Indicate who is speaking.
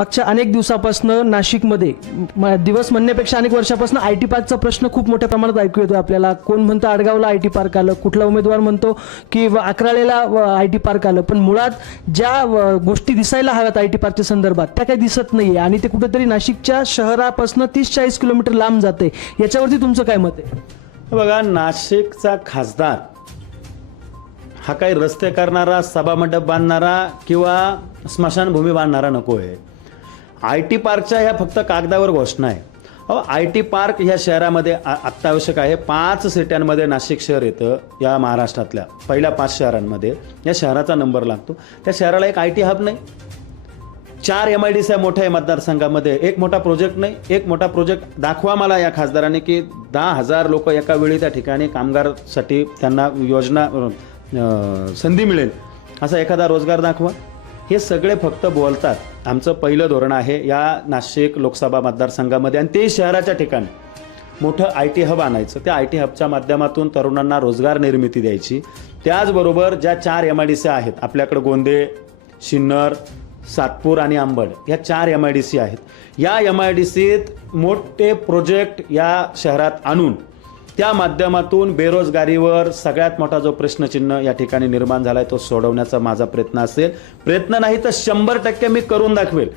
Speaker 1: मागच्या अनेक दिवसापासून नाशिकमध्ये दिवस म्हणण्यापेक्षा अनेक वर्षापासून आय टी पार्कचा प्रश्न खूप मोठ्या प्रमाणात ऐकू येतो आपल्याला. कोण म्हणतं आडगावला आय टी पार्क आलं कुठला उमेदवार म्हणतो की अकराळेला आय टी पार्क आलं. पण मुळात ज्या गोष्टी दिसायला हव्यात आय टी पार्कच्या संदर्भात त्या काही दिसत नाहीये. आणि ते कुठेतरी नाशिकच्या शहरापासून तीस चाळीस किलोमीटर लांब जाते. याच्यावरती तुमचं काय मत आहे?
Speaker 2: बघा नाशिकचा खासदार हा काही रस्ते करणारा सभामंडप बांधणारा किंवा स्मशानभूमी बांधणारा नको आहे. आय टी पार्कच्या ह्या फक्त कागदावर घोषणा आहे. अहो आय टी पार्क ह्या शहरामध्ये आ- अत्यावश्यक आहे. पाच सिट्यांमध्ये नाशिक शहर येतं या महाराष्ट्रातल्या. पहिल्या पाच शहरांमध्ये. या शहराचा नंबर लागतो. त्या शहराला एक आय टी हब नाही. चार एम आय डी सी मोठ्या मतदारसंघामध्ये एक मोठा प्रोजेक्ट नाही. एक मोठा प्रोजेक्ट दाखवा मला या खासदाराने की दहा हजार लोक एका वेळी त्या ठिकाणी कामगारसाठी त्यांना योजना संधी मिळेल. असा एखादा रोजगार दाखवा. हे सगळे फक्त बोलतात. आमचं पहिलं धोरण आहे या नाशिक लोकसभा मतदारसंघामध्ये आणि ते शहराच्या ठिकाणी. मोठं आय टी हब आणायचं. त्या आय टी हबच्या माध्यमातून तरुणांना रोजगार निर्मिती द्यायची. त्याचबरोबर ज्या चार एम आय डी सी आहेत आपल्याकडे गोंदे सिन्नर सातपूर आणि आंबड या चार एम आय डी सी आहेत. या एम आय डी सीत मोठे प्रोजेक्ट या शहरात आणून त्या माध्यमातून बेरोजगारीवर सगळ्यात मोठा जो प्रश्नचिन्ह या ठिकाणी निर्माण झालाय तो सोडवण्याचा माझा प्रयत्न असेल. प्रयत्न नाही तर शंभर टक्के मी करून दाखवेल.